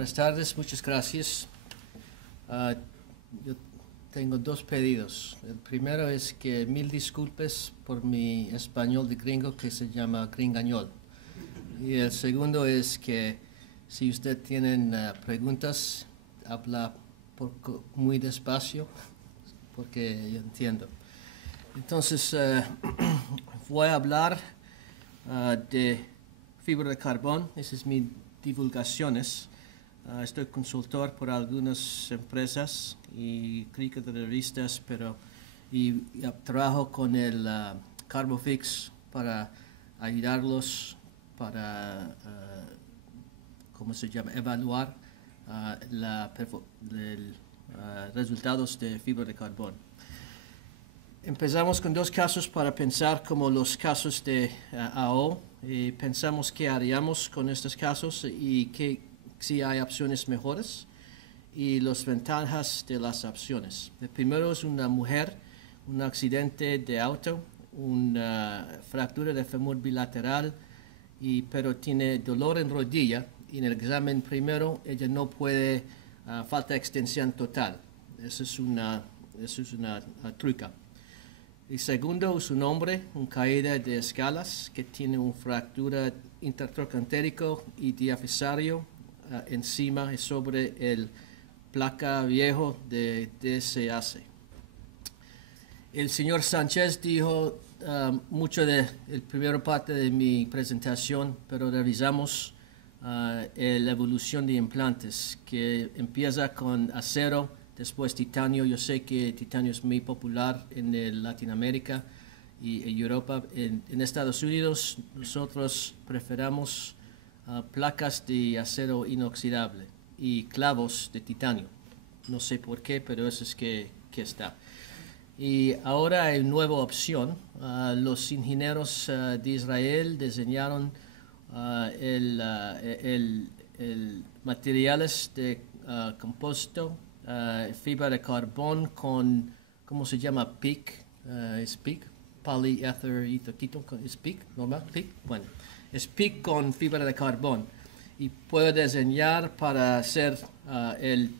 Buenas tardes, muchas gracias. Yo tengo dos pedidos. El primero es que mil disculpes por mi español de gringo que se llama gringañol. Y el segundo es que si usted tienen preguntas, habla muy despacio porque yo entiendo. Entonces, voy a hablar de fibra de carbón. Esa es mi divulgaciones. Estoy consultor por algunas empresas y crítico de revistas, y trabajo con el Carbofix para ayudarlos para, evaluar resultados de fibra de carbón. Empezamos con dos casos para pensar como los casos de AO. Pensamos qué haríamos con estos casos y si hay opciones mejores y las ventajas de las opciones. El primero es una mujer, un accidente de auto, una fractura de fémur bilateral, pero tiene dolor en rodilla. Y en el examen primero ella no puede, falta extensión total. Eso es una truca. El segundo es un hombre, una caída de escalas, que tiene una fractura intertrocantérico y diafisario encima y sobre el placa viejo de DSAC. El señor Sánchez dijo mucho de la primera parte de mi presentación, pero revisamos la evolución de implantes, que empieza con acero, después titanio. Yo sé que titanio es muy popular en Latinoamérica y en Europa. En Estados Unidos nosotros preferamos placas de acero inoxidable y clavos de titanio. No sé por qué, pero eso es que está. Y ahora hay una nueva opción. Los ingenieros de Israel diseñaron materiales de compuesto, fibra de carbón con, ¿cómo se llama? PEEK, es PEEK, polyether ketone, es PEEK, normal, PEEK, bueno, es PEEK con fibra de carbón y puedo diseñar para hacer el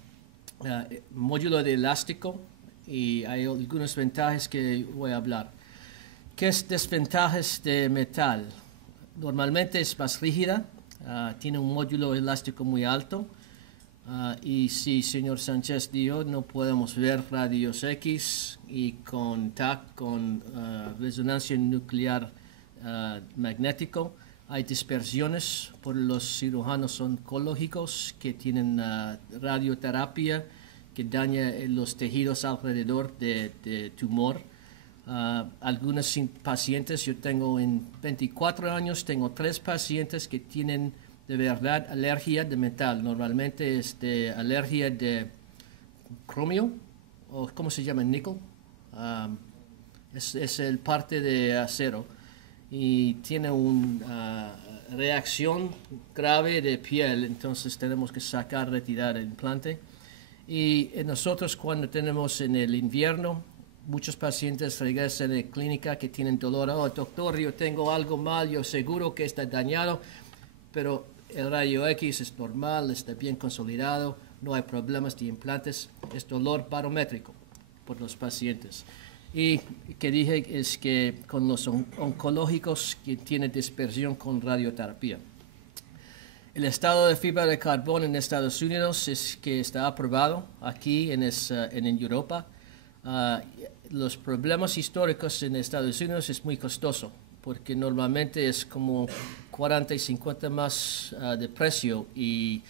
módulo de elástico, y hay algunas ventajas que voy a hablar. ¿Qué es desventajas de metal? Normalmente es más rígida, tiene un módulo elástico muy alto. Y si señor Sánchez dijo, no podemos ver rayos X y con TAC, con resonancia nuclear magnético. Hay dispersiones por los cirujanos oncológicos que tienen radioterapia que daña los tejidos alrededor de tumor. Algunos pacientes, yo tengo en 24 años, tengo 3 pacientes que tienen de verdad alergia de metal. Normalmente es de alergia de cromio, o ¿cómo se llama? Níquel. Es el parte de acero y tiene una reacción grave de piel, entonces tenemos que retirar el implante. Y nosotros cuando tenemos en el invierno, muchos pacientes regresan de clínica que tienen dolor. Oh, doctor, yo tengo algo mal, yo seguro que está dañado, pero el rayo X es normal, está bien consolidado, no hay problemas de implantes, es dolor barométrico por los pacientes. Y que dije es que con los oncológicos que tienen dispersión con radioterapia. El estado de fibra de carbón en Estados Unidos es que está aprobado aquí en Europa. Los problemas históricos en Estados Unidos es muy costoso, porque normalmente es como 40 y 50 más de precio, y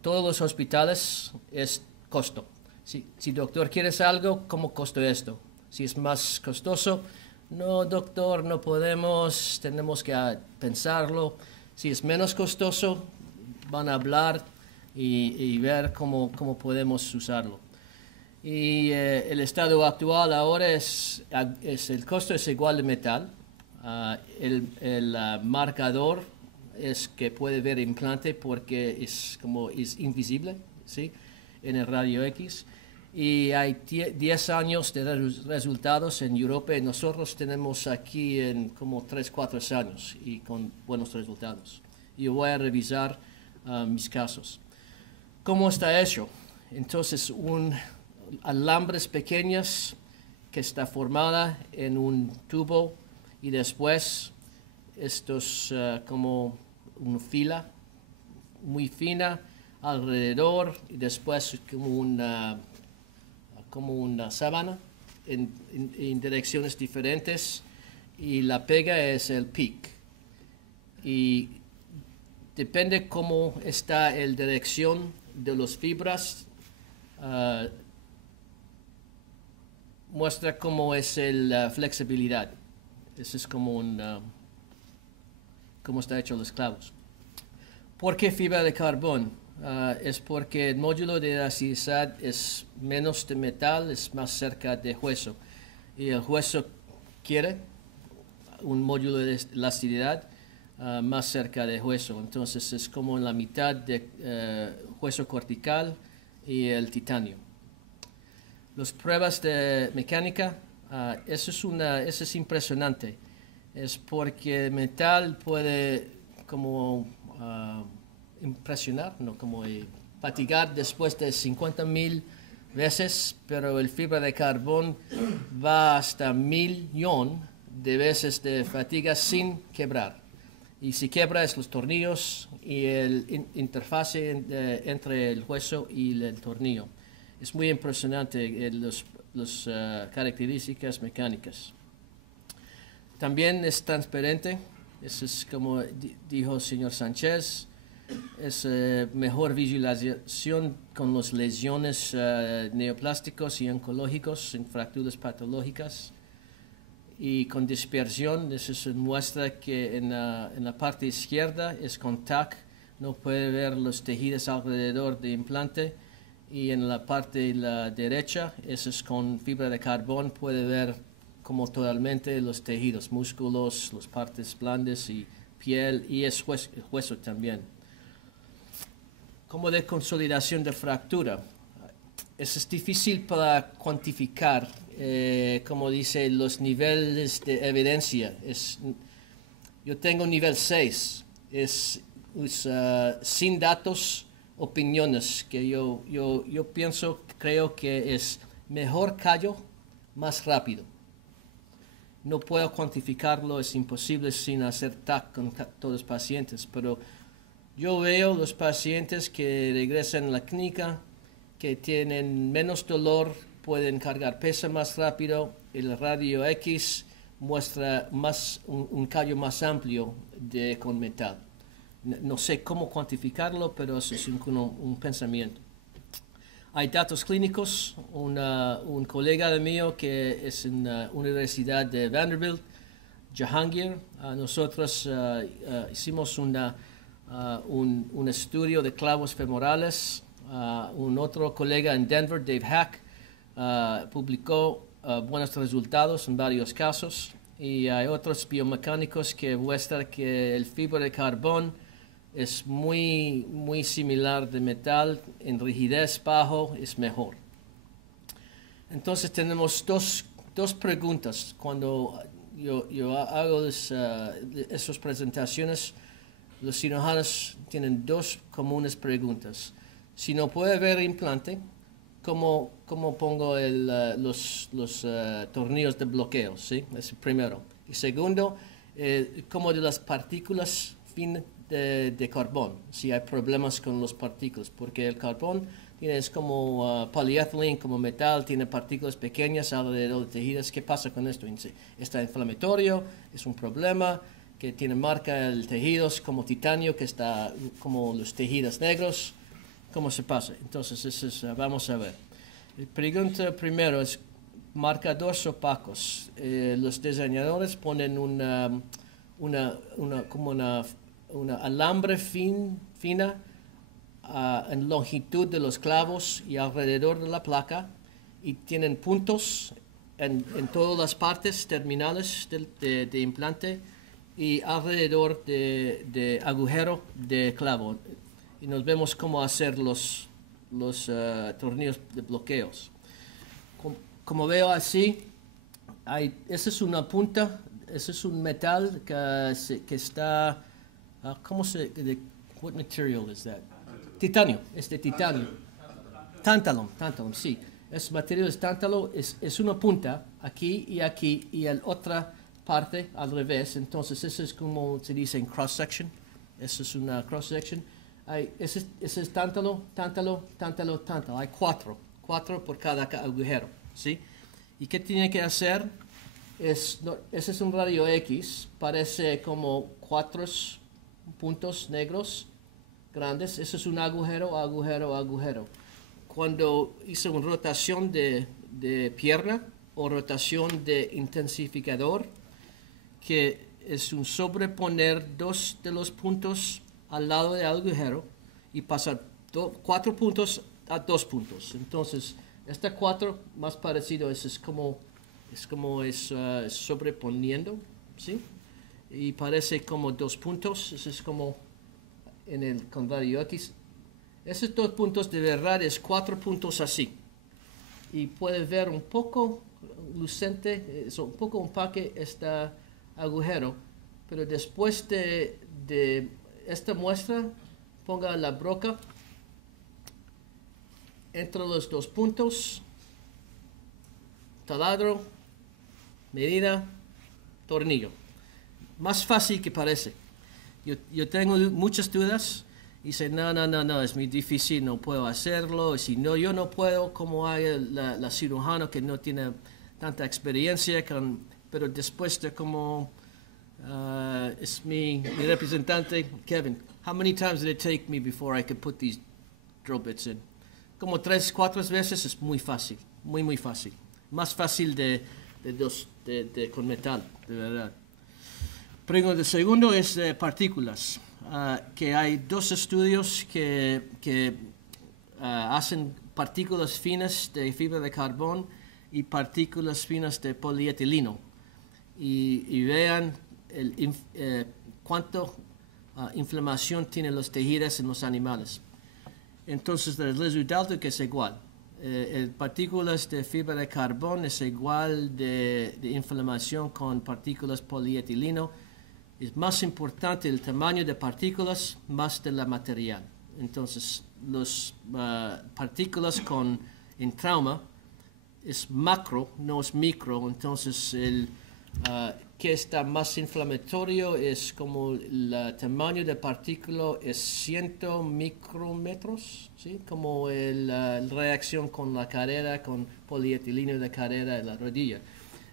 todos los hospitales es costo. Si doctor quieres algo, ¿cómo costo esto? Si es más costoso, no doctor, no podemos, tenemos que pensarlo. Si es menos costoso, van a hablar y ver cómo podemos usarlo. Y el estado actual ahora es el costo es igual de metal. El marcador es que puede ver implante porque es invisible, ¿sí? En el radio X. Y hay 10 años de resultados en Europa, y nosotros tenemos aquí en como 3-4 años y con buenos resultados. Yo voy a revisar mis casos. ¿Cómo está hecho? Entonces, un alambres pequeñas que está formada en un tubo y después estos como una fila muy fina alrededor y después como una sábana en direcciones diferentes y la pega es el pic y depende cómo está la dirección de las fibras muestra cómo es la flexibilidad. Eso es como cómo está hecho los clavos. ¿Por qué fibra de carbón? Es porque el módulo de elasticidad es menos de metal, es más cerca de hueso. Y el hueso quiere un módulo de elasticidad más cerca de hueso. Entonces es como en la mitad de hueso cortical y el titanio. Las pruebas de mecánica, eso es impresionante. Es porque el metal puede como impresionar, no como fatigar después de 50,000 veces, pero el fibra de carbón va hasta 1,000,000 de veces de fatiga sin quebrar. Y si quebra es los tornillos y el interfase entre el hueso y el tornillo. Es muy impresionante las características mecánicas. También es transparente, eso es como dijo el señor Sánchez, es mejor visualización con las lesiones neoplásticos y oncológicos en fracturas patológicas y con dispersión. Eso se muestra que en la parte izquierda es con TAC, no puede ver los tejidos alrededor del implante y en la parte de la derecha, eso es con fibra de carbón, puede ver como totalmente los tejidos, músculos, las partes blandas y piel y el hueso también. Como de consolidación de fractura, eso es difícil para cuantificar, como dice, los niveles de evidencia. Yo tengo nivel 6, es sin datos, opiniones, que yo creo que es mejor callo, más rápido. No puedo cuantificarlo, es imposible sin hacer TAC con todos los pacientes, pero yo veo los pacientes que regresan a la clínica, que tienen menos dolor, pueden cargar peso más rápido, el radio X muestra un callo más amplio con metal. No sé cómo cuantificarlo, pero eso es un pensamiento. Hay datos clínicos, un colega de mío que es en la Universidad de Vanderbilt, Jahangir, nosotros hicimos un estudio de clavos femorales, un otro colega en Denver, Dave Hack, publicó buenos resultados en varios casos y hay otros biomecánicos que muestran que el fibra de carbón es muy similar de metal, en rigidez bajo es mejor. Entonces tenemos dos preguntas. Cuando yo hago esas presentaciones, los cirujanos tienen dos comunes preguntas. Si no puede ver implante, ¿cómo pongo los tornillos de bloqueo? ¿Sí? Es el primero. Y segundo, ¿cómo de las partículas finas de carbón, si hay problemas con las partículas, porque el carbón es como poliétileno, como metal, tiene partículas pequeñas alrededor de tejidos. ¿Qué pasa con esto? ¿Está inflamatorio? ¿Es un problema? Que tiene marca el tejido como titanio, que está como los tejidos negros. ¿Cómo se pasa? Entonces, vamos a ver. La pregunta primero es marcadores opacos. Los diseñadores ponen una alambre fina en longitud de los clavos y alrededor de la placa y tienen puntos en todas las partes terminales de implante y alrededor de agujero de clavo. Y nos vemos cómo hacer los tornillos de bloqueos. Como veo así, esa es una punta, ese es un metal que está... what material is that? Titanio, es de titanio. Tantalum, sí. Es material es tántalo, es una punta aquí, y la otra parte al revés. Entonces, eso es como se dice en cross-section. Eso es una cross-section. Ese es tántalo. Hay cuatro por cada agujero, ¿sí? ¿Y qué tiene que hacer? Ese es un radio X, parece como cuatro puntos negros grandes. Eso es un agujero. Cuando hice una rotación de pierna o rotación de intensificador, que es un sobreponer dos de los puntos al lado del agujero y pasar 4 puntos a 2 puntos. Entonces, este 4 más parecido es como sobreponiendo, ¿sí? Y parece como 2 puntos. Eso es como con radio X. Esos 2 puntos de verdad es 4 puntos así. Y puedes ver un poco lucente, es un poco opaque este agujero. Pero después de esta muestra, ponga la broca entre los 2 puntos, taladro, medida, tornillo. Más fácil que parece. Yo tengo muchas dudas. Y dice, no, es muy difícil, no puedo hacerlo. Y si no, yo no puedo, como hay la cirujano que no tiene tanta experiencia, pero después de como es mi representante, Kevin, how many times did it take me before I could put these drill bits in? Como 3, 4 veces. Es muy fácil, muy fácil. Más fácil con metal, de verdad. Pero el segundo es de partículas. Que hay 2 estudios que hacen partículas finas de fibra de carbón y partículas finas de polietileno y vean cuánto inflamación tienen los tejidos en los animales. Entonces el resultado que es igual. Partículas de fibra de carbón es igual de inflamación con partículas polietileno. Es más importante el tamaño de partículas más de la material. Entonces, las partículas en trauma es macro, no es micro. Entonces, que está más inflamatorio es como el tamaño de partícula es 100 micrómetros, ¿sí? Como la reacción con la cadera, con polietileno de cadera y la rodilla.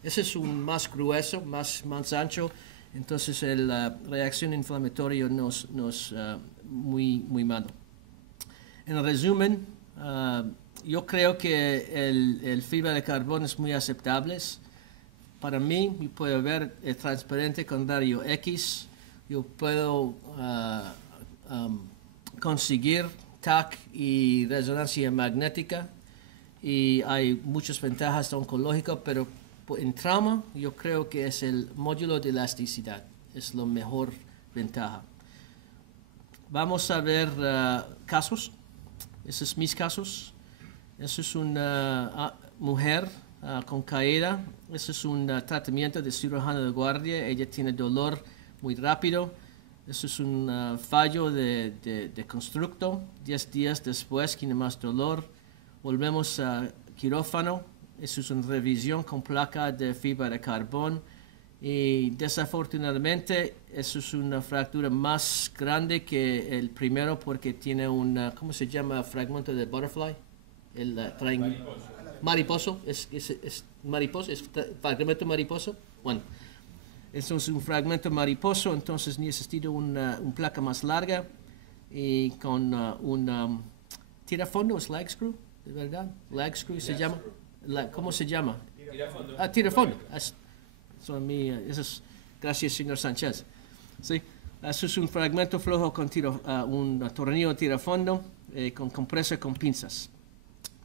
Ese es un más grueso, más ancho. Entonces, la reacción inflamatoria no es muy malo. En resumen, yo creo que el fibra de carbón es muy aceptable. Para mí, yo puedo ver transparente con radio X. Yo puedo conseguir TAC y resonancia magnética. Y hay muchas ventajas oncológicas, pero en trauma, yo creo que es el módulo de elasticidad. Es la mejor ventaja. Vamos a ver casos. Esos son mis casos. Esa es una mujer con caída. Ese es un tratamiento de cirujano de guardia. Ella tiene dolor muy rápido. Eso es un fallo de constructo. 10 días después tiene más dolor. Volvemos a quirófano. Eso es una revisión con placa de fibra de carbón y desafortunadamente eso es una fractura más grande que el primero porque tiene ¿cómo se llama? Fragmento de butterfly. Mariposo. Es mariposo, es fragmento mariposo. Bueno, eso es un fragmento mariposo, entonces necesito una placa más larga y con un tirafondo, es lag screw, ¿de verdad? Lag screw se llama. ¿Cómo se llama? Tirafondo. Tirafondo. Eso es, gracias, señor Sánchez. Sí, eso es un fragmento flojo con un tornillo tirafondo con compresa con pinzas.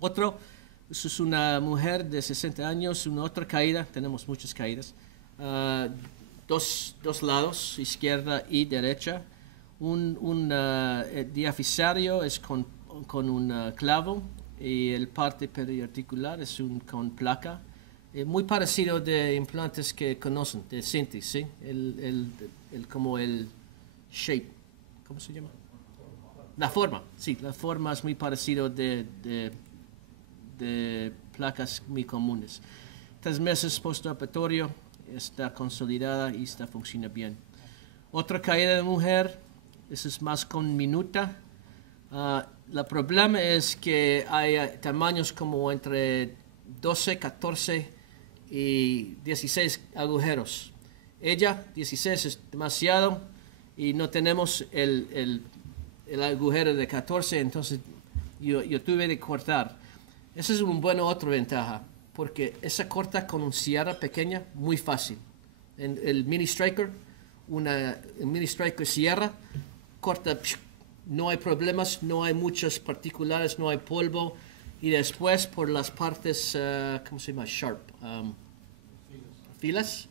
Eso es una mujer de 60 años, una otra caída, tenemos muchas caídas. Dos lados, izquierda y derecha. Un diafisario es con un clavo. Y el parte periarticular es con placa, muy parecido de implantes que conocen, de Synthes, ¿sí? Como el shape, ¿cómo se llama? La forma, sí, la forma es muy parecida de placas muy comunes. 3 meses postoperatorio, está consolidada y está funciona bien. Otra caída de mujer, esa es más con minuta. El problema es que hay tamaños como entre 12, 14 y 16 agujeros. Ella, 16 es demasiado y no tenemos el agujero de 14, entonces yo tuve de cortar. Esa es una buena otra ventaja, porque esa corta con una sierra pequeña, muy fácil. En el mini striker, el mini striker sierra, corta, no hay problemas, no hay muchos particulares, no hay polvo. Y después por las partes, ¿cómo se llama? Sharp. Filas.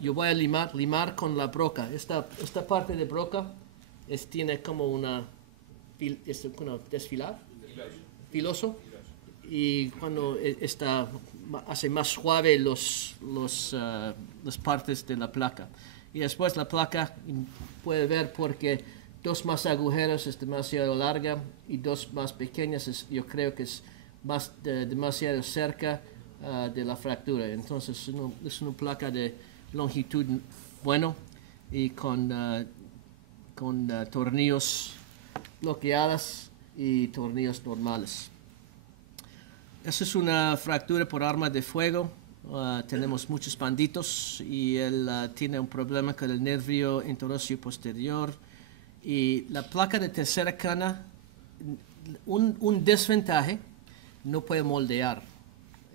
Yo voy a limar con la broca. Esta parte de broca tiene como una desfilar, filoso. Y cuando hace más suave las partes de la placa. Y después la placa puede ver porque 2 más agujeros es demasiado larga y 2 más pequeñas yo creo que es demasiado cerca de la fractura. Entonces es una placa de longitud bueno y con tornillos bloqueadas y tornillos normales. Esa es una fractura por arma de fuego. Tenemos muchos banditos y él tiene un problema con el nervio interóseo posterior. Y la placa de tercera cana, un desventaja, no puede moldear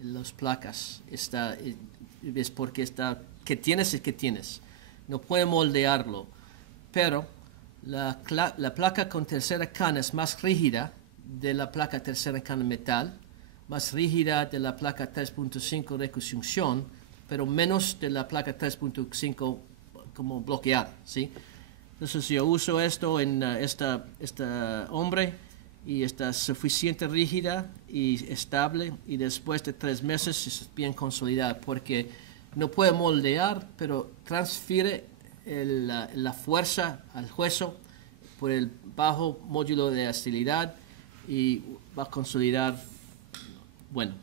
las placas. Es porque que tienes es que tienes. No puede moldearlo. Pero la placa con tercera cana es más rígida de la placa tercera cana metal, más rígida de la placa 3.5 reconstrucción, pero menos de la placa 3.5 como bloquear, ¿sí? Entonces yo uso esto en esta hombre y está suficiente rígida y estable y después de 3 meses es bien consolidada porque no puede moldear, pero transfiere la fuerza al hueso por el bajo módulo de elasticidad y va a consolidar. Bueno,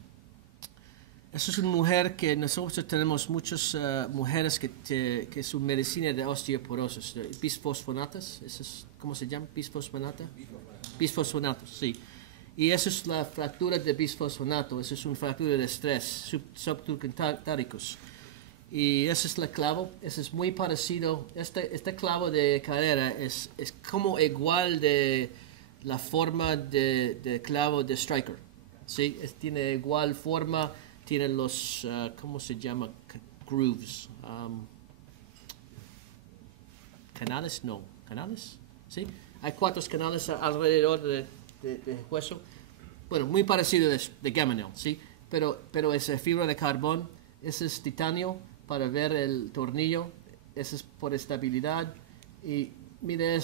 esa es una mujer que nosotros tenemos muchas mujeres que su medicina de osteoporosis, bisfosfonatas, ¿cómo se llama? ¿Bisfosfonata? Bisfosfonatos, sí. Y esa es la fractura de bisfosfonato, esa es una fractura de estrés subturcantáricos. Y ese es el clavo, ese es muy parecido, este clavo de cadera es como igual de la forma de clavo de striker, ¿sí? Tiene igual forma, tiene los, ¿cómo se llama? Grooves. ¿Canales? No. ¿Canales? ¿Sí? Hay 4 canales alrededor de hueso. Bueno, muy parecido de Gaminel, ¿sí? Pero es fibra de carbón, ese es titanio para ver el tornillo, ese es por estabilidad. Y mire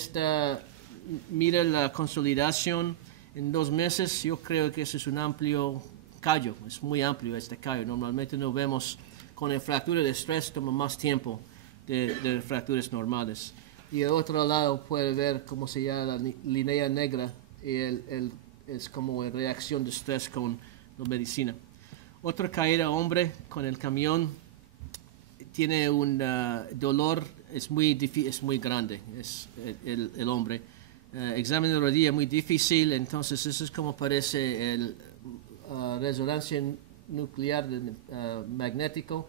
la consolidación en 2 meses, yo creo que ese es un amplio callo, es muy amplio este callo. Normalmente no vemos con el fractura de estrés, toma más tiempo de fracturas normales. Y al otro lado puede ver cómo se llama la línea negra y es como reacción de estrés con la medicina. Otra caída, hombre, con el camión, tiene un dolor, es muy grande, es el hombre. Examen de rodilla muy difícil, entonces eso es como parece el resonancia nuclear magnético.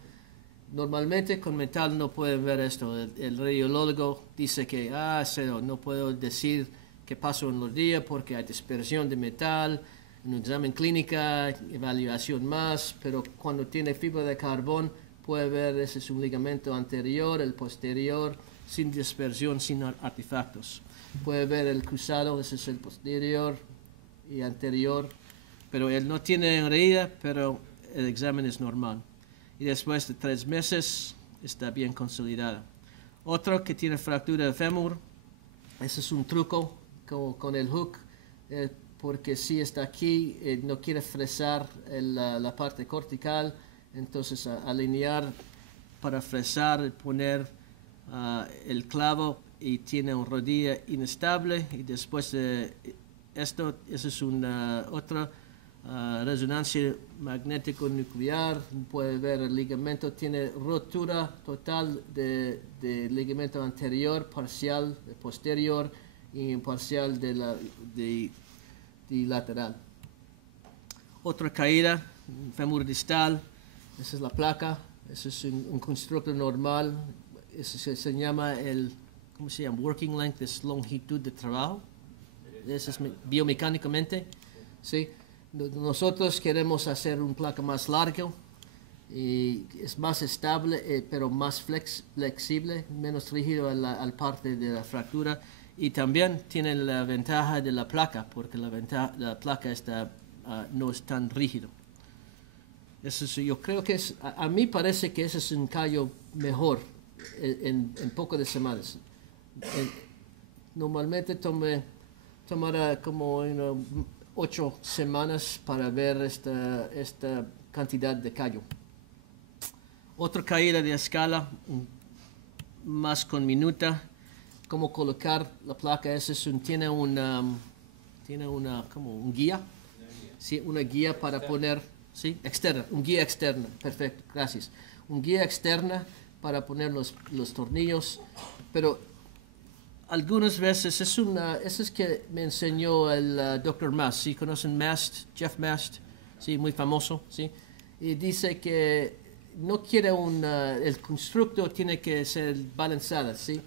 Normalmente con metal no pueden ver esto. El radiólogo dice que no puedo decir qué pasó en los días porque hay dispersión de metal, un examen clínica, evaluación más, pero cuando tiene fibra de carbón puede ver ese es un ligamento anterior, el posterior, sin dispersión, sin artefactos. Puede ver el cruzado, ese es el posterior y anterior, pero él no tiene herida, pero el examen es normal. Y después de 3 meses está bien consolidada. Otro que tiene fractura de fémur, ese es un truco con el hook, porque si está aquí, no quiere fresar la parte cortical, entonces alinear para fresar, poner el clavo y tiene una rodilla inestable y después de esto, eso es una otra resonancia magnético nuclear, puede ver el ligamento, tiene rotura total de ligamento anterior, parcial de posterior y parcial de lateral. Otra caída, fémur distal, esa es la placa, ese es un constructo normal, eso se llama ¿cómo se llama? Working length, es longitud de trabajo, eso es biomecánicamente, ¿sí? Nosotros queremos hacer una placa más larga y es más estable, pero más flexible, menos rígido al parte de la fractura. Y también tiene la ventaja de la placa, porque la placa no es tan rígido. Yo creo que a mí parece que ese es un callo mejor en poco de semanas. Normalmente tomará como 8 semanas para ver esta cantidad de callo. Otra caída de escala, más con minuta. Cómo colocar la placa, tiene una como un guía, ¿sí? Una guía para poner, ¿sí? Externa, un guía externa, perfecto, gracias. Un guía externa para poner los tornillos, pero algunas veces eso es que me enseñó el Dr. Mast, ¿sí? ¿Conocen Mast? Jeff Mast, sí, muy famoso, ¿sí? Y dice que no quiere el constructo tiene que ser balanceado, ¿sí?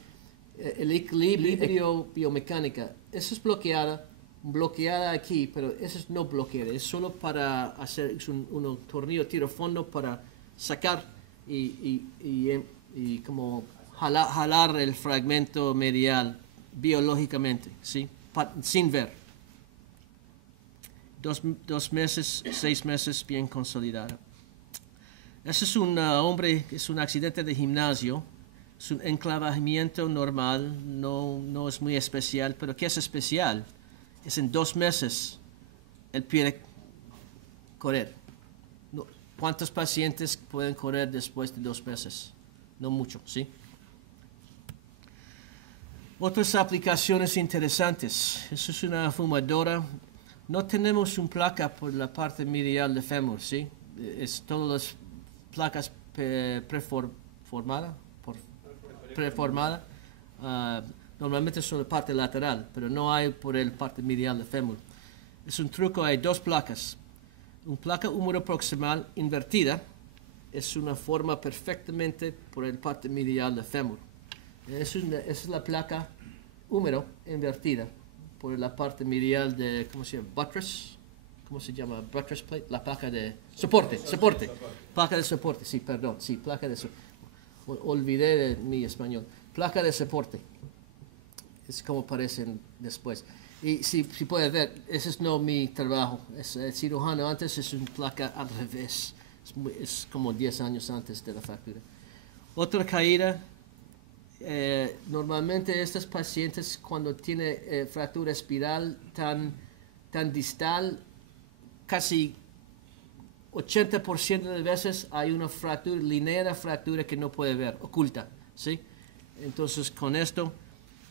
El equilibrio biomecánica, eso es bloqueada aquí, pero eso es no bloqueada, es solo para hacer un tornillo tiro fondo para sacar y como jalar el fragmento medial biológicamente, ¿sí? Sin ver. 2 meses, 6 meses bien consolidada. Ese es un hombre, es un accidente de gimnasio, es un enclavamiento normal, no es muy especial, pero ¿qué es especial? Es en 2 meses él puede correr. ¿Cuántos pacientes pueden correr después de 2 meses? No mucho, ¿sí? Otras aplicaciones interesantes. Eso es una fumadora. No tenemos una placa por la parte medial del fémur, ¿sí? Es todas las placas preformadas. Normalmente son la parte lateral, pero no hay por el parte medial del fémur. Es un truco, hay 2 placas. Una placa húmero proximal invertida es una forma perfectamente por el parte medial del fémur. Es la placa húmero invertida por la parte medial de, ¿cómo se llama? Buttress. ¿Cómo se llama? Buttress plate. La placa de soporte. Placa de soporte, sí, perdón. Sí, placa de soporte. Olvidé de mi español. Placa de soporte. Es como parecen después. Y si puedes ver, ese es no mi trabajo. El cirujano antes es una placa al revés. Es como 10 años antes de la fractura. Otra caída. Normalmente estos pacientes cuando tienen fractura espiral tan distal, casi 80% de veces hay una fractura, lineal fractura que no puede ver, oculta, ¿sí? Entonces con esto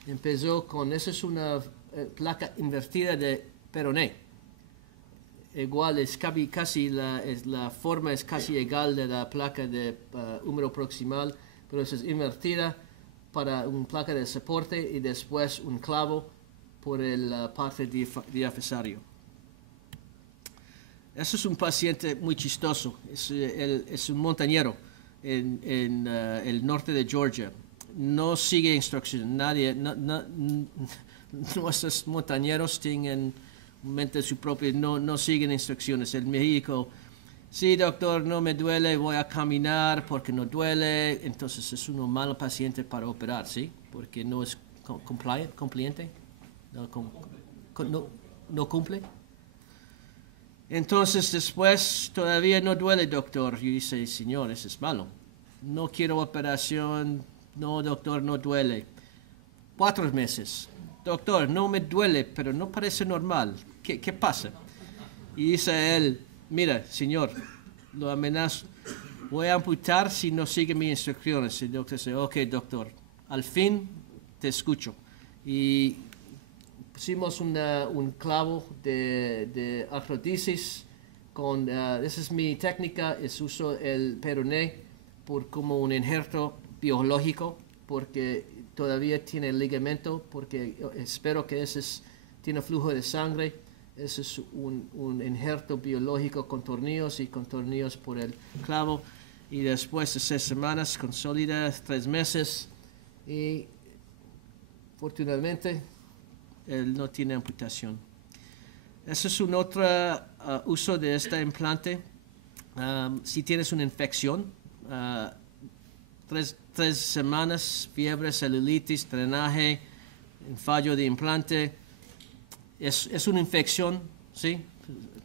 empezó eso es una placa invertida de peroné. Igual es casi la forma es casi igual de la placa de húmero proximal, pero eso es invertida para una placa de soporte y después un clavo por la parte diafesario. Eso es un paciente muy chistoso, es un montañero en el norte de Georgia. No sigue instrucciones, nuestros montañeros tienen mente su propia, no siguen instrucciones. En México, sí, doctor, no me duele, voy a caminar porque no duele. Entonces es un mal paciente para operar, ¿sí? Porque no es compliante, no cumple. Entonces después todavía no duele, doctor. Y dice, señor, eso es malo. No quiero operación, no, doctor, no duele. 4 meses. Doctor, no me duele, pero no parece normal. ¿Qué pasa? Y dice él, mira, señor, lo amenazo, voy a amputar si no sigue mis instrucciones. El doctor dice, ok, doctor, al fin te escucho. Y pusimos un clavo de artrosis con, esa es mi técnica, es uso el peroné como un injerto biológico, porque todavía tiene ligamento, porque espero que tiene flujo de sangre. Ese es un injerto biológico con tornillos por el clavo. Y después de 6 semanas, consolida 3 meses. Y afortunadamente, él no tiene amputación. Ese es un otro uso de este implante. Si tienes una infección, 3 semanas, fiebre, celulitis, drenaje, fallo de implante, es una infección, ¿sí?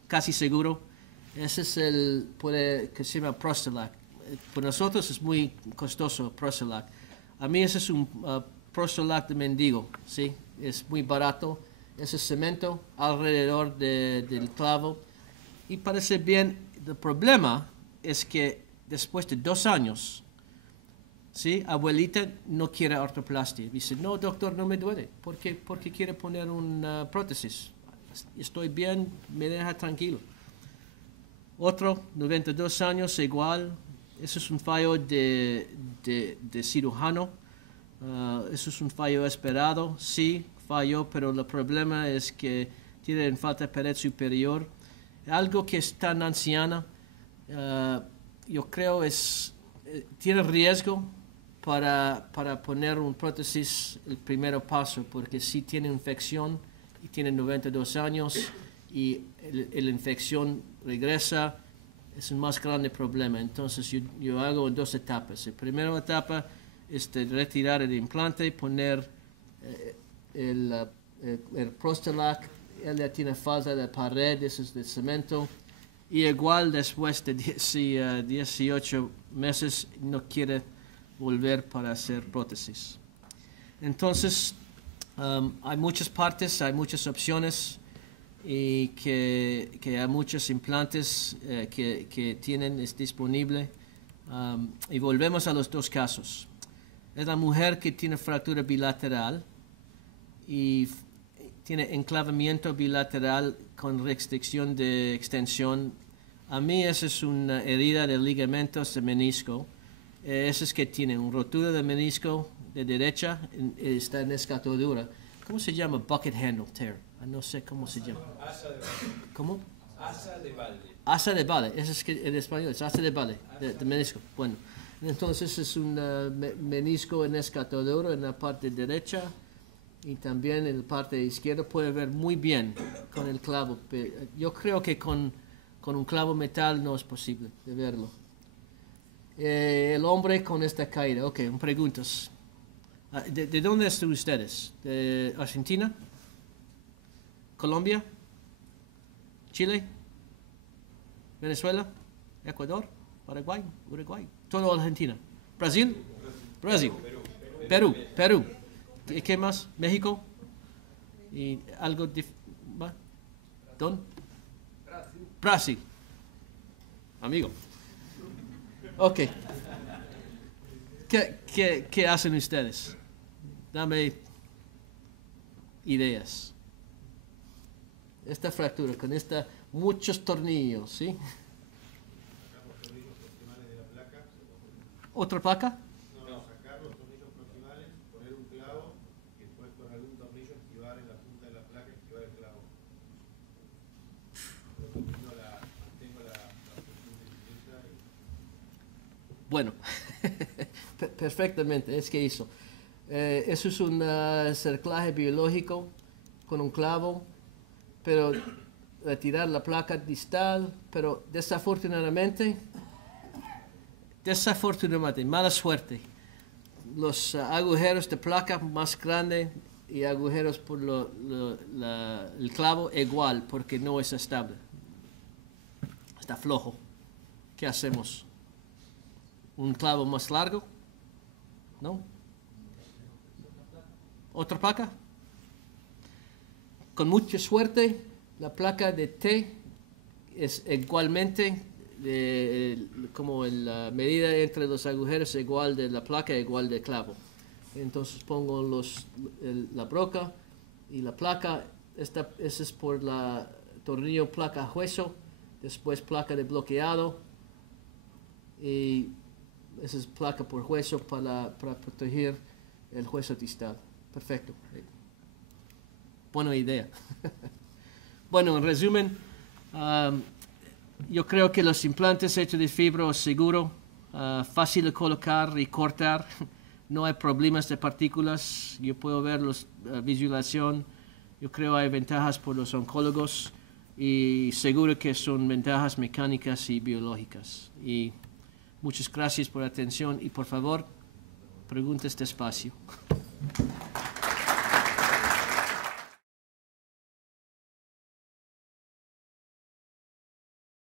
Casi seguro. Ese es que se llama Prostelac. Por nosotros es muy costoso Prostelac. A mí ese es un Prostelac de mendigo, ¿sí? Es muy barato. Ese cemento alrededor del clavo. Y parece bien. El problema es que después de 2 años, ¿sí? Abuelita no quiere artroplastia. Dice, no, doctor, no me duele. ¿Por qué? Porque quiere poner una prótesis. Estoy bien, me deja tranquilo. Otro, 92 años, igual. Eso es un fallo de cirujano. Eso es un fallo esperado. Sí, falló, pero el problema es que tiene falta de pared superior. Algo que es tan anciana, yo creo tiene riesgo para poner un prótesis el primer paso, porque si tiene infección y tiene 92 años y la infección regresa, es un más grande problema. Entonces yo hago 2 etapas. La primera etapa es retirar el implante, poner el Prostelac. Él ya tiene falta de pared, eso es de cemento. Y igual después de 18 meses no quiere volver para hacer prótesis. Entonces, hay muchas partes, hay muchas opciones y que hay muchos implantes que tienen disponible. Y volvemos a los 2 casos. Es la mujer que tiene fractura bilateral y tiene enclavamiento bilateral con restricción de extensión. A mí esa es una herida de ligamentos de menisco. Esa es que tiene una rotura de menisco de derecha, está en escatadura. ¿Cómo se llama? Bucket handle tear. No sé cómo se llama. Asa de balde. ¿Cómo? Asa de balde. Asa de balde. Eso es que en español es asa de balde, de menisco. Bueno, entonces es un menisco en escatadura en la parte derecha. Y también en la parte izquierda puede ver muy bien con el clavo. Yo creo que con un clavo metal no es posible de verlo. El hombre con esta caída. Ok, preguntas. ¿De dónde están ustedes? ¿De Argentina? ¿Colombia? ¿Chile? ¿Venezuela? ¿Ecuador? ¿Paraguay? ¿Uruguay? Todo Argentina. ¿Brasil? Brasil. Perú. ¿Qué más? ¿México? ¿Y algo más? ¿Dónde? Brasil. Amigo. Ok. ¿Qué hacen ustedes? Dame ideas. Esta fractura con muchos tornillos, ¿sí? ¿Otra placa? No, sacar los tornillos proximales, poner un clavo y después con algún tornillo esquivar en la punta de la placa, esquivar el clavo. Mantengo la posición de limpieza Bueno, perfectamente, es que hizo. Eso es un cerclaje biológico con un clavo, pero retirar la placa distal, pero desafortunadamente, mala suerte. Los agujeros de placa más grandes y agujeros por el clavo igual, porque no es estable. Está flojo. ¿Qué hacemos? ¿Un clavo más largo? ¿No? ¿Otra placa? Con mucha suerte, la placa de T es igualmente como la medida entre los agujeros igual de la placa igual del clavo. Entonces pongo la broca y la placa. Esa es por la tornillo placa hueso, después placa de bloqueado y esa es placa por hueso para proteger el hueso distal. Perfecto. Buena idea. Bueno, en resumen, yo creo que los implantes hechos de fibra es seguro, fácil de colocar y cortar. No hay problemas de partículas. Yo puedo ver la visualización. Yo creo hay ventajas por los oncólogos y seguro que son ventajas mecánicas y biológicas. Y muchas gracias por la atención y por favor, preguntas despacio.